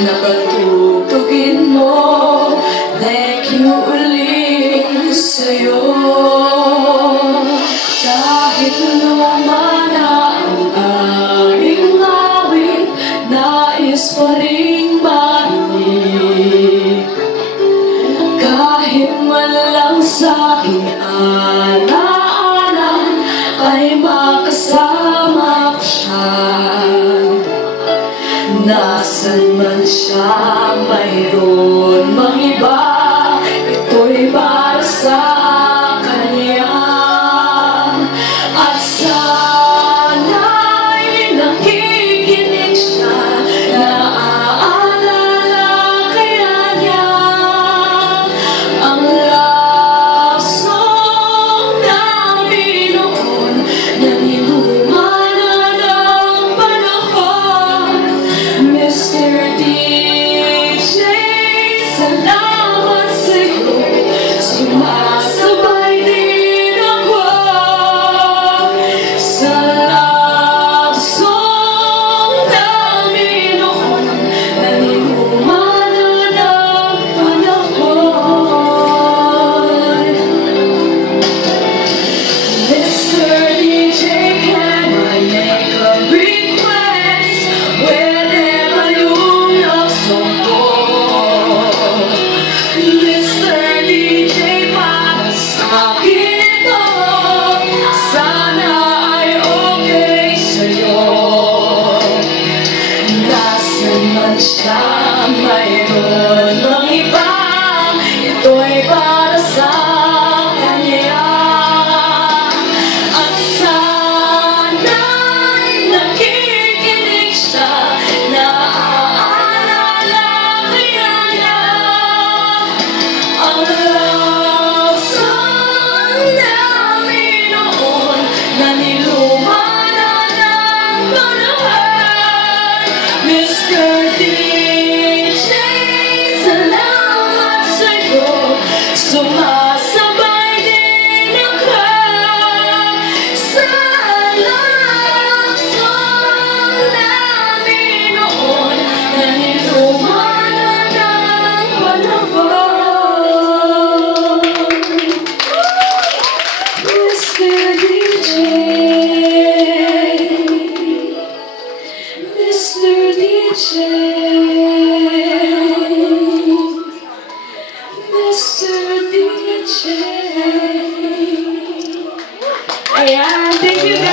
na patutugin mo. Thank you ulit sa'yo. Kahit lumana ang aming awit, nais pa rin marinig. Kahit man lang sa'king ana-ana ay makasama ko siya. Nasaan man siya, mayroon mang iba, ito'y para sa kanya. At sana'y nakikinig siya, naaalala kaya niya ang love song namin noon na nilumanan ng panahon. Mr. DJ, salamat sa'yo, sumasabay din ako sa love song namin noon na nilumanan ng panahon. Mr. DJ, can I make a request? Whenever yung love song ko, Mr. DJ, para sa'kin ito, sana ay okay sa'yo. Nasaan man siya, mayroon mang iba, ito'y para sa kanya. At sana'y nakikinig siya, naaalala kaya niya ang love song namin noon na nilumanan ng panahon. Mr. DJ, salamat sa'yo, sumasabay din ako sa love song namin noon na nilumanan ng panahon. Mr. DJ, Mr. DJ, Mr. DJ. Ayan, thank you guys.